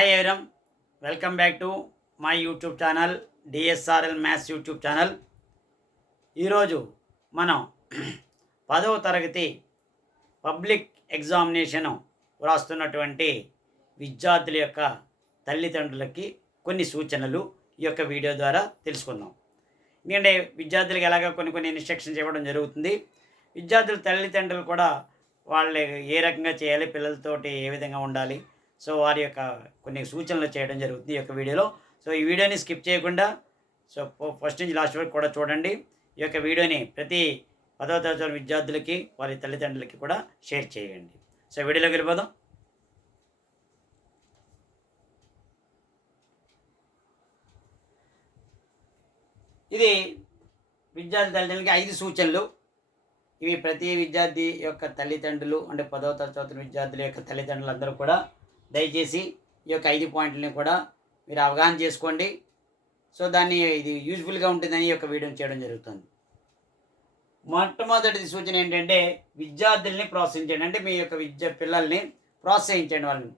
Hi ఎవరం. Welcome back to my YouTube channel DSRL maths YouTube channel. ఈరోజు మనం పదవ తరగతి పబ్లిక్ ఎగ్జామినేషన్ వ్రాస్తున్నటువంటి విద్యార్థుల యొక్క తల్లిదండ్రులకి కొన్ని సూచనలు ఈ యొక్క వీడియో ద్వారా తెలుసుకుందాం. ఎందుకంటే విద్యార్థులకు ఎలాగ కొన్ని కొన్ని ఇన్స్ట్రక్షన్స్ ఇవ్వడం జరుగుతుంది. విద్యార్థుల తల్లిదండ్రులు కూడా వాళ్ళు ఏ రకంగా చేయాలి పిల్లలతోటి ఏ విధంగా ఉండాలి సో వారి యొక్క కొన్ని సూచనలు చేయడం జరుగుతుంది ఈ యొక్క వీడియోలో. సో ఈ వీడియోని స్కిప్ చేయకుండా సో ఫస్ట్ నుంచి లాస్ట్ వరకు కూడా చూడండి. ఈ యొక్క వీడియోని ప్రతి పదవ తరగతి విద్యార్థులకి వారి తల్లిదండ్రులకి కూడా షేర్ చేయండి. సో వీడియోలోకి వెళ్ళిపోదాం. ఇది విద్యార్థి తల్లిదండ్రులకి ఐదు సూచనలు. ఇవి ప్రతి విద్యార్థి యొక్క తల్లిదండ్రులు అంటే పదవ తరగతి విద్యార్థుల యొక్క తల్లిదండ్రులు అందరూ కూడా దయచేసి ఈ యొక్క ఐదు పాయింట్లని కూడా మీరు అవగాహన చేసుకోండి. సో దాన్ని ఇది యూజ్ఫుల్గా ఉంటుందని ఈ యొక్క వీడియోని చేయడం జరుగుతుంది. మొట్టమొదటి సూచన ఏంటంటే విద్యార్థుల్ని ప్రోత్సహించండి. అంటే మీ యొక్క విద్య పిల్లల్ని ప్రోత్సహించండి వాళ్ళని.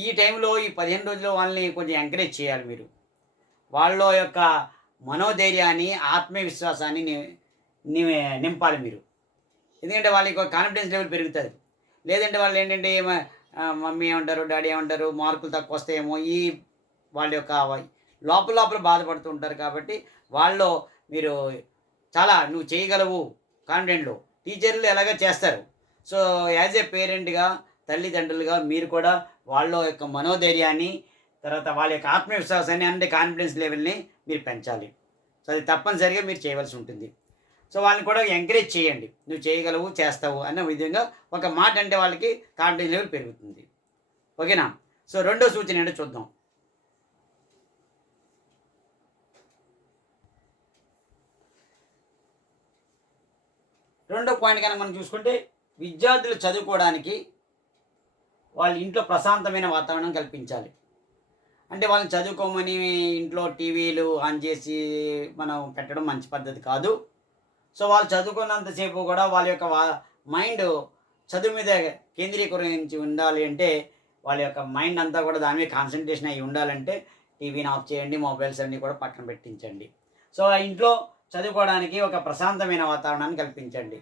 ఈ టైంలో ఈ పదిహేను రోజులు వాళ్ళని కొంచెం ఎంకరేజ్ చేయాలి మీరు. వాళ్ళ యొక్క మనోధైర్యాన్ని ఆత్మవిశ్వాసాన్ని ని- నింపాలి మీరు. ఎందుకంటే వాళ్ళకి ఒక కాన్ఫిడెన్స్ లెవెల్ పెరుగుతుంది. లేదంటే వాళ్ళు ఏంటంటే మమ్మీ ఏమంటారు డాడీ ఏమంటారు మార్కులు తక్కువ వస్తాయేమో ఈ వాళ్ళ యొక్క లోపల లోపల బాధపడుతూ ఉంటారు కాబట్టి వాళ్ళు మీరు చాలా నువ్వు చేయగలవు కాన్ఫిడెంట్లో. టీచర్లు ఎలాగ చేస్తారు. సో యాజ్ ఏ పేరెంట్గా తల్లిదండ్రులుగా మీరు కూడా వాళ్ళ యొక్క మనోధైర్యాన్ని తర్వాత వాళ్ళ యొక్క ఆత్మవిశ్వాసాన్ని అంటే కాన్ఫిడెన్స్ లెవెల్ని మీరు పెంచాలి. సో అది తప్పనిసరిగా మీరు చేయవలసి ఉంటుంది. సో వాళ్ళని కూడా ఎంకరేజ్ చేయండి. నువ్వు చేయగలవు చేస్తావు అన్న విధంగా ఒక మాట అంటే వాళ్ళకి కాన్ఫిడెన్స్ లెవెల్ పెరుగుతుంది. ఓకేనా? సో రెండో సూచన ఏంటో చూద్దాం. రెండో పాయింట్ కనుక మనం చూసుకుంటే విద్యార్థులు చదువుకోవడానికి వాళ్ళ ఇంట్లో ప్రశాంతమైన వాతావరణం కల్పించాలి. అంటే వాళ్ళని చదువుకోమని ఇంట్లో టీవీలు ఆన్ చేసి మనం పెట్టడం మంచి పద్ధతి కాదు. సో వాళ్ళు చదువుకున్నంతసేపు కూడా వాళ్ళ యొక్క మైండ్ చదువు మీద కేంద్రీకరించి ఉండాలి అంటే వాళ్ళ యొక్క మైండ్ అంతా కూడా దాని మీద కాన్సన్ట్రేషన్ అయ్యి ఉండాలంటే టీవీని ఆఫ్ చేయండి మొబైల్స్ అన్నీ కూడా పక్కన పెట్టించండి. సో ఆ ఇంట్లో చదువుకోవడానికి ఒక ప్రశాంతమైన వాతావరణాన్ని కల్పించండి.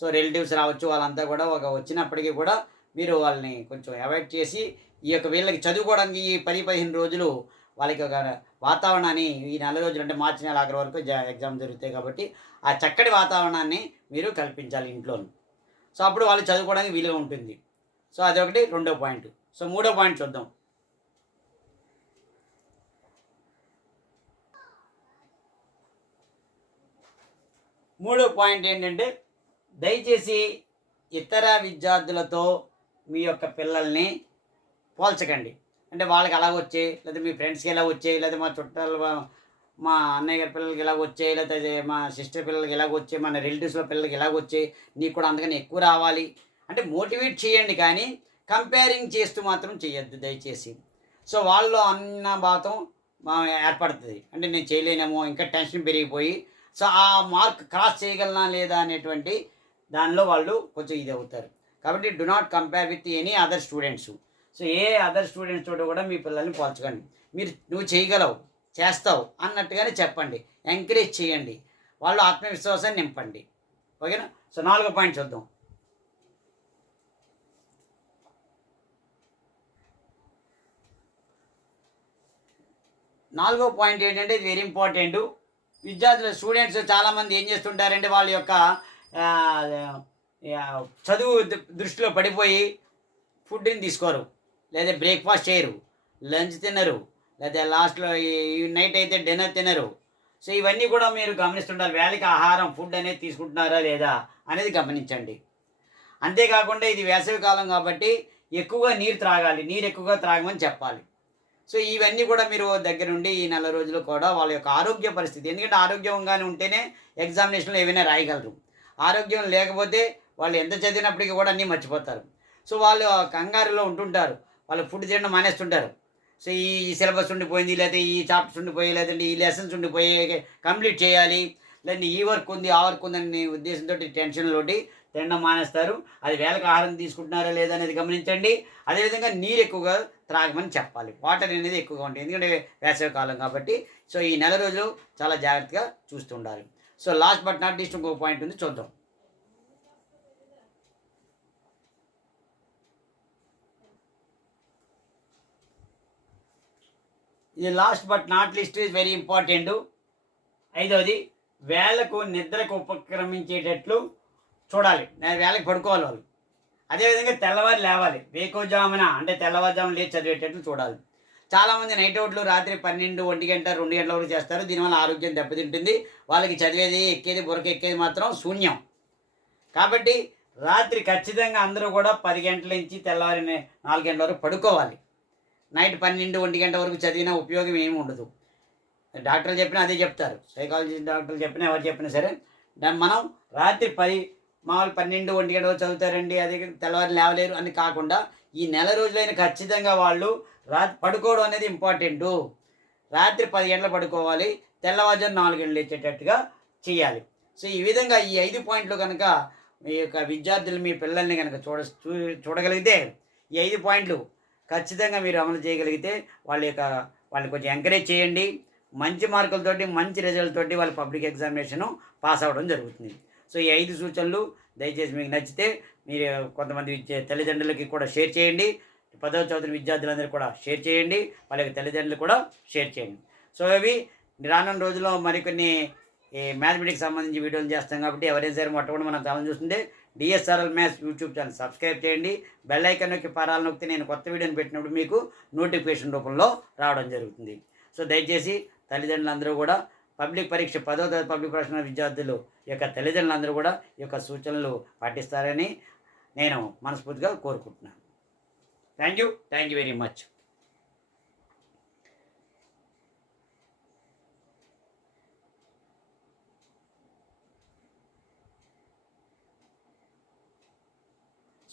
సో రిలేటివ్స్ రావచ్చు వాళ్ళంతా కూడా ఒక వచ్చినప్పటికీ కూడా మీరు వాళ్ళని కొంచెం అవాయిడ్ చేసి ఈ యొక్క వీళ్ళకి చదువుకోవడానికి ఈ పది పదిహేను రోజులు వాళ్ళకి ఒక వాతావరణాన్ని ఈ నెల రోజులు అంటే మార్చి నెల ఆఖరి వరకు జా ఎగ్జామ్ జరుగుతాయి కాబట్టి ఆ చక్కటి వాతావరణాన్ని మీరు కల్పించాలి ఇంట్లో సో అప్పుడు వాళ్ళు చదువుకోవడానికి వీలుగా ఉంటుంది. సో అదొకటి రెండో పాయింట్. సో మూడో పాయింట్ చూద్దాం. మూడో పాయింట్ ఏంటంటే దయచేసి ఇతర విద్యార్థులతో మీ యొక్క పిల్లల్ని పోల్చకండి. అంటే వాళ్ళకి అలా వచ్చే లేదా మీ ఫ్రెండ్స్కి ఎలా వచ్చే లేదా మా చుట్టాలు మా- అన్నయ్య గారి పిల్లలకి ఎలా వచ్చాయి లేకపోతే మా సిస్టర్ పిల్లలకి ఎలాగ వచ్చాయి మన రిలేటివ్స్లో పిల్లలకి ఎలాగ వచ్చాయి నీకు కూడా అందుకని ఎక్కువ రావాలి. అంటే మోటివేట్ చేయండి కానీ కంపేరింగ్ చేస్తూ మాత్రం చేయొద్దు దయచేసి. సో వాళ్ళు అన్న భాతం ఏర్పడుతుంది. అంటే నేను చేయలేనేమో ఇంకా టెన్షన్ పెరిగిపోయి సో ఆ మార్క్ క్రాస్ చేయగలనా లేదా అనేటువంటి దానిలో వాళ్ళు కొంచెం ఇది అవుతారు. కాబట్టి do not compare with any other students so a other students తోటి కూడా మీ పిల్లల్ని పోల్చకండి. మీరు నువ్వు చేయగలవు. చేస్తావు అన్నట్టుగానే చెప్పండి. ఎంకరేజ్ చేయండి. వాళ్ళు ఆత్మవిశ్వాసాన్ని నింపండి. ఓకేనా? సో నాలుగో పాయింట్ చూద్దాం. నాలుగో పాయింట్ ఏంటంటే ఇది వెరీ ఇంపార్టెంట్ విద్యార్థులు స్టూడెంట్స్ చాలామంది ఏం చేస్తుంటారంటే వాళ్ళ యొక్క చదువు దృష్టిలో పడిపోయి ఫుడ్ని తీసుకోరు. లేదా బ్రేక్ఫాస్ట్ చేయరు. లంచ్ తినరు. అయితే లాస్ట్లో ఈ నైట్ అయితే డిన్నర్ తినరు. సో ఇవన్నీ కూడా మీరు గమనిస్తుంటారు వేళకి ఆహారం ఫుడ్ అనేది తీసుకుంటున్నారా లేదా అనేది గమనించండి. అంతేకాకుండా ఇది వేసవి కాలం కాబట్టి ఎక్కువగా నీరు త్రాగాలి. నీరు ఎక్కువగా త్రాగమని చెప్పాలి. సో ఇవన్నీ కూడా మీరు దగ్గర నుండి ఈ నెల రోజులు కూడా వాళ్ళ యొక్క ఆరోగ్య పరిస్థితి. ఎందుకంటే ఆరోగ్యంగానే ఉంటేనే ఎగ్జామినేషన్లో ఏవైనా రాయగలరు. ఆరోగ్యం లేకపోతే వాళ్ళు ఎంత చదివినప్పటికీ కూడా అన్నీ మర్చిపోతారు. సో వాళ్ళు కంగారులో ఉంటుంటారు. వాళ్ళు ఫుడ్ తినడం మానేస్తుంటారు. సో ఈ సిలబస్ ఉండిపోయింది లేకపోతే ఈ చాప్టర్స్ ఉండిపోయి లేదంటే ఈ లెసన్స్ ఉండిపోయి కంప్లీట్ చేయాలి. లేదంటే ఈ వర్క్ ఉంది ఆ వర్క్ ఉందని ఉద్దేశంతో టెన్షన్లోటి తినడం మానేస్తారు. అది వేళకు ఆహారం తీసుకుంటున్నారా లేదా అనేది గమనించండి. అదేవిధంగా నీరు ఎక్కువగా త్రాగమని చెప్పాలి. వాటర్ అనేది ఎక్కువగా ఉంటుంది ఎందుకంటే వేసవి కాలం కాబట్టి. సో ఈ నెల రోజులు చాలా జాగ్రత్తగా చూస్తుండాలి so last but not least ఇంకో పాయింట్ ఉంది చూద్దాం. ఇది last but not least is very important ఐదవది వేళకు నిద్రకు ఉపక్రమించేటట్లు చూడాలి. నేను వేళకు పడుకోవాలి వాళ్ళు. అదేవిధంగా తెల్లవారు లేవాలి. వేకోజామున అంటే తెల్లవారుజామున లేచి చదివేటట్లు చూడాలి. చాలామంది నైట్ అవుట్లు రాత్రి పన్నెండు ఒంటి గంట రెండు గంటల వరకు చేస్తారు. దీనివల్ల ఆరోగ్యం దెబ్బతింటుంది. వాళ్ళకి చదివేది ఎక్కేది బురక ఎక్కేది మాత్రం శూన్యం. కాబట్టి రాత్రి ఖచ్చితంగా అందరూ కూడా పది గంటల నుంచి తెల్లవారి నాలుగు గంటల వరకు పడుకోవాలి. నైట్ పన్నెండు ఒంటి గంట వరకు చదివినా ఉపయోగం ఏమి ఉండదు. డాక్టర్లు చెప్పినా అదే చెప్తారు. సైకాలజీ డాక్టర్లు చెప్పినా ఎవరు చెప్పినా సరే దాన్ని మనం రాత్రి పది మామూలు పన్నెండు ఒంటి గంట చదువుతారండి అదే తెల్లవారు లేవలేరు అని కాకుండా ఈ నెల రోజులైన ఖచ్చితంగా వాళ్ళు రాత్రి పడుకోవడం అనేది ఇంపార్టెంటు. రాత్రి పది గంటలు పడుకోవాలి తెల్లవారుజాము నాలుగు గంటలు ఇచ్చేటట్టుగా చేయాలి. సో ఈ విధంగా ఈ ఐదు పాయింట్లు కనుక మీ యొక్క విద్యార్థులు మీ పిల్లల్ని కనుక చూడ చూ- చూడగలిగితే ఈ ఐదు పాయింట్లు ఖచ్చితంగా మీరు అమలు చేయగలిగితే వాళ్ళ యొక్క వాళ్ళని కొంచెం ఎంకరేజ్ చేయండి. మంచి మార్కులతోటి మంచి రిజల్ట్ తోటి వాళ్ళ పబ్లిక్ ఎగ్జామినేషను పాస్ అవ్వడం జరుగుతుంది. సో ఈ ఐదు సూచనలు దయచేసి మీకు నచ్చితే మీరు కొంతమంది తల్లిదండ్రులకి కూడా షేర్ చేయండి. పదవ చదువుతున్న విద్యార్థులందరూ కూడా షేర్ చేయండి. వాళ్ళ యొక్క తల్లిదండ్రులు కూడా షేర్ చేయండి. సో అవి రానున్న రోజుల్లో మరికొన్ని ఈ మ్యాథమెటిక్స్ సంబంధించి వీడియోలు చేస్తాం కాబట్టి ఎవరైనా సరే మొట్టమొదటి మనం ఛానల్ చూస్తుంటే DSRL maths YouTube channel subscribe చేయండి. బెల్ ఐకన్ నొక్కి పరాలు నొక్కితే నేను కొత్త వీడియోని పెట్టినప్పుడు మీకు నోటిఫికేషన్ రూపంలో రావడం జరుగుతుంది. సో దయచేసి తల్లిదండ్రులందరూ కూడా పబ్లిక్ పరీక్ష పదో తరగతి పబ్లిక్ పరీక్ష విద్యార్థులు యొక్క తల్లిదండ్రులందరూ కూడా ఈ యొక్క సూచనలు పాటిస్తారని నేను మనస్ఫూర్తిగా కోరుకుంటున్నాను. Thank you thank you very much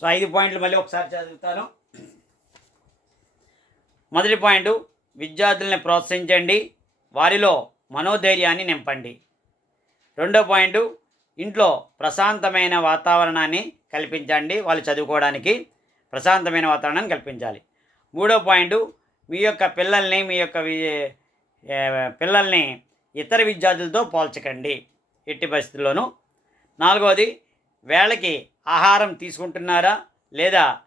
so ఐదు పాయింట్లు మళ్ళీ ఒకసారి చదువుతాను. మొదటి పాయింట్ విద్యార్థుల్ని ప్రోత్సహించండి వారిలో మనోధైర్యాన్ని నింపండి. రెండో పాయింట్ ఇంట్లో ప్రశాంతమైన వాతావరణాన్ని కల్పించండి వాళ్ళు చదువుకోవడానికి ప్రశాంతమైన వాతావరణాన్ని కల్పించాలి. మూడో పాయింట్ మీ యొక్క పిల్లల్ని మీ యొక్క పిల్లల్ని ఇతర విద్యార్థులతో పోల్చకండి ఎట్టి పరిస్థితుల్లోనూ. నాలుగవది వేళకి ఆహారం తీసుకుంటున్నారా లేదా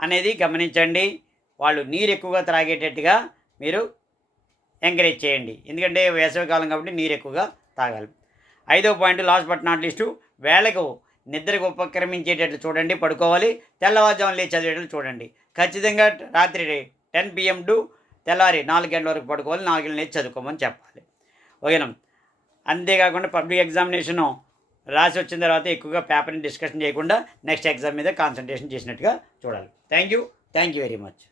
అనేది గమనించండి. వాళ్ళు నీరు ఎక్కువగా త్రాగేటట్టుగా మీరు ఎంకరేజ్ చేయండి. ఎందుకంటే వేసవికాలం కాబట్టి నీరు ఎక్కువగా తాగాలి. ఐదో point last but not least వేళకు నిద్రకు ఉపక్రమించేటట్లు చూడండి పడుకోవాలి. తెల్లవారుజామున లేచి చదివేటట్లు చూడండి. ఖచ్చితంగా రాత్రి టెన్ పిఎం టు తెల్లవారి నాలుగు గంటల వరకు పడుకోవాలి. నాలుగు గంటలు లేచి చదువుకోమని చెప్పాలి. ఓకేనా? అంతేకాకుండా పబ్లిక్ ఎగ్జామినేషను రాసి వచ్చిన తర్వాత ఎక్కువగా పేపర్ని డిస్కషన్ చేయకుండా నెక్స్ట్ ఎగ్జామ్ మీద కాన్సన్ట్రేషన్ చేసినట్టుగా చూడాలి. Thank you thank you very much